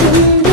పొందే